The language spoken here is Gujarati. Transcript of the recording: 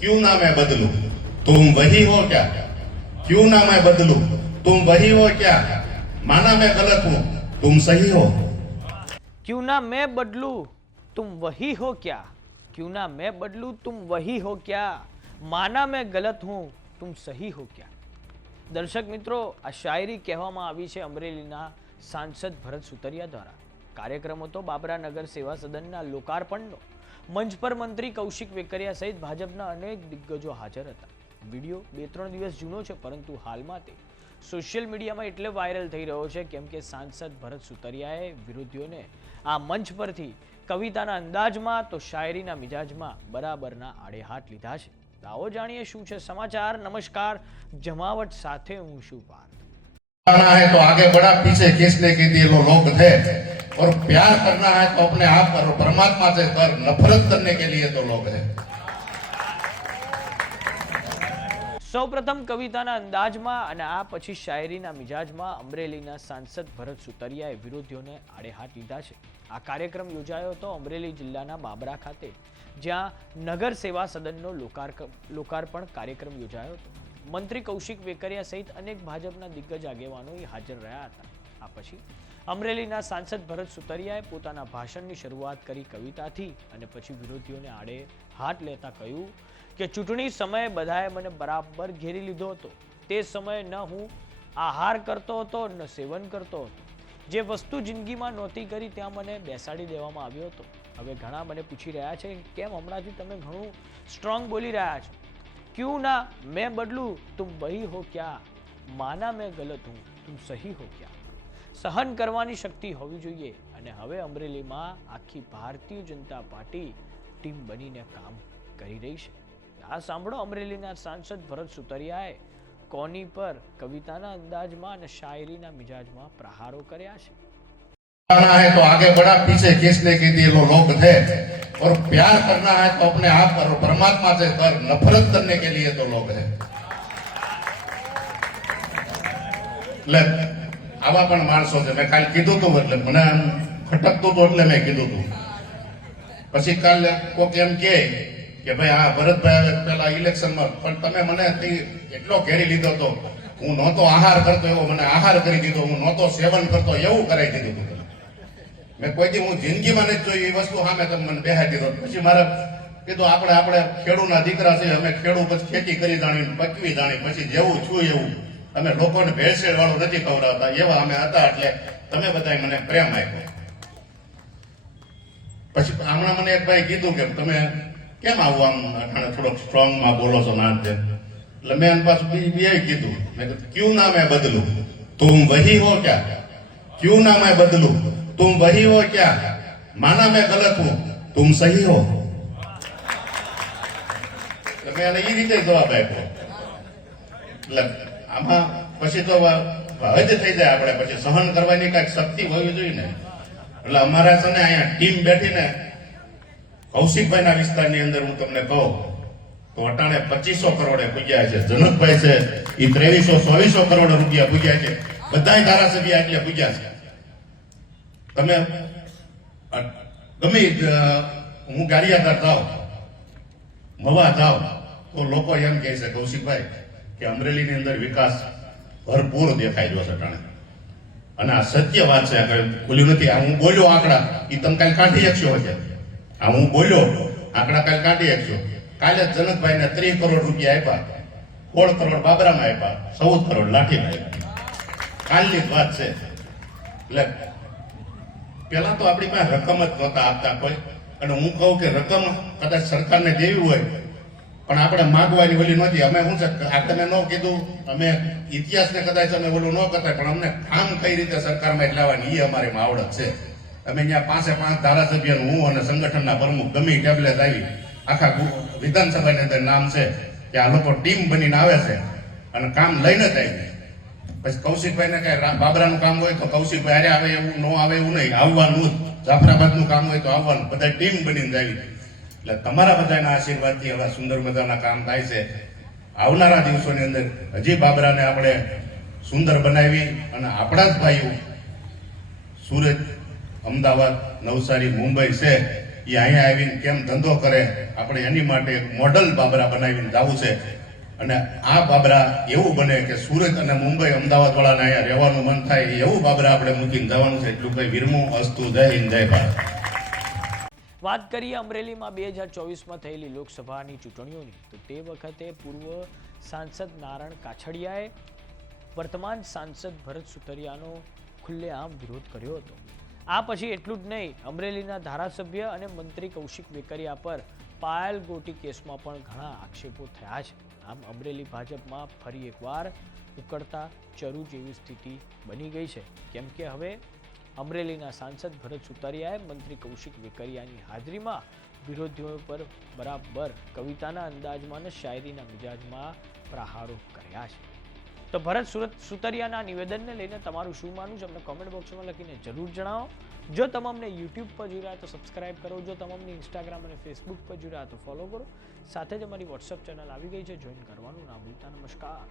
क्यों ना मैं बदलूं, तुम वही हो क्या? क्यों ना मैं बदलूं, तुम वही हो क्या? माना मैं गलत हूं, तुम सही हो। क्यों ना मैं बदलूं तुम वही हो क्या? क्यों ना मैं बदलूं तुम वही हो क्या? माना मैं गलत हूं तुम सही हो क्या? દર્શક મિત્રો, આ શાયરી કહેવામાં આવી છે અમરેલીના સાંસદ ભરત સુતરિયા દ્વારા. કાર્યક્રમ હતો બાબરા નગર સેવા સદનના લોકાર્પણનો. મંચ પર મંત્રી કૌશિક વેકરિયા સહિત ભાજપના અનેક દિગ્ગજો હાજર હતા. વિડીયો 2-3 દિવસ જૂનો છે, પરંતુ હાલમાં તે સોશિયલ મીડિયામાં એટલે વાયરલ થઈ રહ્યો છે કેમ કે સાંસદ ભરત સુતરિયાએ વિરોધીઓને આ મંચ પરથી કવિતાના અંદાજમાં તો શાયરીના મિજાજમાં બરાબરના આડે હાથ લીધા છે. आओ जानिए शू है समाचार. नमस्कार, जमावट साथे हूं शू पार्थ. करना है तो आगे बढ़ा, पीछे खींचने के लिए लोग थे, और प्यार करना है तो अपने आप करो, परमात्मा से कर, नफरत करने के लिए तो लोग हैं. સૌપ્રથમ કવિતાના અંદાજમાં અને આ પછી શાયરીના મિજાજમાં અમરેલીના સાંસદ ભરત સુતરિયાએ વિરોધીઓને આડે હાથ લીધા છે. આ કાર્યક્રમ યોજાયો હતો અમરેલી જિલ્લાના બાબરા ખાતે, જ્યાં નગર સેવા સદનનો લોકાર્પણ કાર્યક્રમ યોજાયો હતો. મંત્રી કૌશિક વેકરિયા સહિત અનેક ભાજપના દિગ્ગજ આગેવાનો હાજર રહ્યા હતા. આ પછી અમરેલીના સાંસદ ભરત સુતરિયાએ પોતાના ભાષણની શરૂઆત કરી કવિતાથી, અને પછી વિરોધીઓને આડે હાથ લેતા કહ્યું કે ચૂંટણી સમયે બધાએ મને બરાબર ઘેરી લીધો હતો. તે સમયે ન હું આહાર કરતો હતો, ન સેવન કરતો હતો. જે વસ્તુ જિંદગીમાં નહોતી કરી ત્યાં મને બેસાડી દેવામાં આવ્યો હતો. હવે ઘણા મને પૂછી રહ્યા છે કેમ હમણાંથી તમે ઘણું સ્ટ્રોંગ બોલી રહ્યા છો. ક્યું ના મેં બદલું તુમ વહી હો ક્યા? માના મેં ગલત હું તુમ સહી હો ક્યા? સહન કરવાની શક્તિ હોવી જોઈએ. અને હવે અમરેલીમાં આખી ભારતીય જનતા પાર્ટી ટીમ બનીને કામ કરી રહી છે. આ સાંભળો અમરેલીના સાંસદ ભરત સુતરિયાએ કોની પર કવિતાના અંદાજમાં અને શાયરીના મિજાજમાં પ્રહારો કર્યા છે. करना है तो आगे बढ़ा, पीछे खींचने के लिए लोग थे, और प्यार करना है तो अपने आप करो, परमात्मा से कर, नफरत करने के लिए तो लोग हैं. એટલે આવા પણ માણસો છે. મેં કાલે કીધું હતું, એટલે મને આમ ખટકતું હતું એટલે મેં કીધું હતું. પછી કાલે કોક એમ કે ભાઈ આ ભરતભાઈ પેલા ઇલેક્શનમાં પણ તમે મને એટલો ઘેરી લીધો હતો, હું નહોતો આહાર કરતો એવો મને આહાર કરી દીધો, હું નહોતો સેવન કરતો એવું કરાવી દીધું હતું. મેં કોઈ દી હું જિંદગીમાં નથી જોઈ એ વસ્તુ સામે તમે મને બેહાડી દીધો. પછી મારે કીધું આપણે ખેડૂના દીકરા છે, અમે ખેડૂ પછી ખેતી કરી જાણી, પકવી જાણી, પછી જેવું છું એવું અમે લોકોને ભેળસેળ વાળું નથી ખવડાવતા, એવા અમે હતા. એટલે તમે બધા મને પ્રેમ આપ્યો. પછી હમણાં મને એક ભાઈ કીધું કે તમે કેમ આવું આમ અટાણે થોડોક સ્ટ્રોંગમાં બોલો છો ના તેમ. એટલે મેં એમ પાછું બીજું કીધું, મેં કીધું ક્યું ના મેં બદલું, તુમ વહી હો ક્યા? क्यों ना मैं बदलूं, तुम वही हो क्या? माना मैं गलत हूं, तुम सही हो. મેં એને એ રીતે જવાબ આપ્યો. એટલે આમાં પછી તો હજ થઈ જાય આપણે, પછી સહન કરવાની કઈક શક્તિ હોવી જોઈએ ને. એટલે અમારા છે ને અહીંયા ટીમ બેઠીને કૌશિકભાઈના વિસ્તારની અંદર હું તમને કહું તો અટાણે 2500 કરોડે પૂગ્યા છે. જનકભાઈ છે એ 2300-2400 કરોડ રૂપિયા પૂગ્યા છે. બધા ધારાસભ્ય એટલે પૂગ્યા છે. તમે ગમે હું ગારિયાદાર જાઉં, મવા જાઉં તો લોકો એમ કહે છે કૌશિકભાઈ કે અમરેલીની અંદર વિકાસ ભરપૂર દેખાઈ રહ્યો છે અટાણે. અને આ સત્ય વાત છે, ખુલ્યું નથી. આ હું બોલ્યો આંકડા એ તમે કાલે કાઢી શકશો. આ હું બોલ્યો આંકડા કાલે કાઢી શકશો. કાલે જનકભાઈને 30 કરોડ રૂપિયા આપ્યા, 16 કરોડ બાબરામાં આપ્યા, 14 કરોડ લાઠીમાં આપ્યા. કાલની જ વાત છે. એટલે પેલા તો આપણી પાસે રકમ જ નહોતા આપતા કોઈ. અને હું કહું કે રકમ કદાચ સરકારને દેવી હોય પણ આપણે માગવાની ઓલી નહોતી. અમે શું છે આપણે ન કીધું, અમે ઇતિહાસને કદાચ અમે ઓલું ન કરતા, પણ અમને કામ કઈ રીતે સરકારમાં લાવવાની એ અમારી આવડત છે. અમે અહીંયા 5 ધારાસભ્યનું હું અને સંગઠનના પ્રમુખ ગમે ટેબ્લેટ આવી આખા વિધાનસભાની અંદર નામ છે કે આ લોકો ટીમ બનીને આવે છે અને કામ લઈને જ આવી. પછી કૌશિકભાઈને કઈ બાબરાનું કામ હોય તો કૌશિકભાઈ અરે આવે એવું ન આવે એવું નહીં, આવવાનું જ. જાફરાબાદનું કામ હોય તો આવવાનું. બધા ટીમ બનીને આવી. એટલે તમારા બધાના આશીર્વાદથી હવે સુંદર મજાના કામ થાય છે. આવનારા દિવસોની અંદર હજી બાબરાને આપણે સુંદર બનાવી અને આપણા જ ભાઈઓ સુરત, અમદાવાદ, નવસારી, મુંબઈ છે એ અહીંયા આવીને કેમ ધંધો કરે, આપણે એની માટે એક મોડલ બાબરા બનાવીને જવું છે. અને આ બાબરા એવું બને કે સુરત અને મુંબઈ, અમદાવાદ વાળાને અહીંયા રહેવાનું મન થાય એવું બાબરા આપણે મૂકીને જવાનું છે. એટલું કઈ વિરમું અસ્તુ. જય હિન્દ, જય ભારત. વાત કરીએ અમરેલીમાં 2024માં થયેલી લોકસભાની ચૂંટણીઓની, તો તે વખતે પૂર્વ સાંસદ નારણ કાછડિયાએ વર્તમાન સાંસદ ભરત સુતરિયાનો ખુલ્લેઆમ વિરોધ કર્યો હતો. આ પછી એટલું જ નહીં, અમરેલીના ધારાસભ્ય અને મંત્રી કૌશિક વેકરિયા પર પાયલ ગોટી કેસમાં પણ ઘણા આક્ષેપો થયા છે. આમ અમરેલી ભાજપમાં ફરી એકવાર ઉકળતા ચરુ જેવી સ્થિતિ બની ગઈ છે, કેમ કે હવે અમરેલીના સાંસદ ભરત સુતરિયાએ મંત્રી કૌશિક વેકરિયાની હાજરીમાં વિરોધીઓ પર બરાબર કવિતાના અંદાજમાં અને શાયરીના મિજાજમાં પ્રહારો કર્યા છે. તો ભરત સુતરિયાના નિવેદનને લઈને તમારું શું માનવું છે અમને કોમેન્ટ બોક્સમાં લખીને જરૂર જણાવો. જો તમામને યુટ્યુબ પર જોઈ રહ્યા તો સબસ્ક્રાઇબ કરો, જો તમામને ઇન્સ્ટાગ્રામ અને ફેસબુક પર જોઈ રહ્યા તો ફોલો કરો. સાથે જ અમારી વોટ્સઅપ ચેનલ આવી ગઈ છે, જોઈન કરવાનું ના ભૂલતા. નમસ્કાર.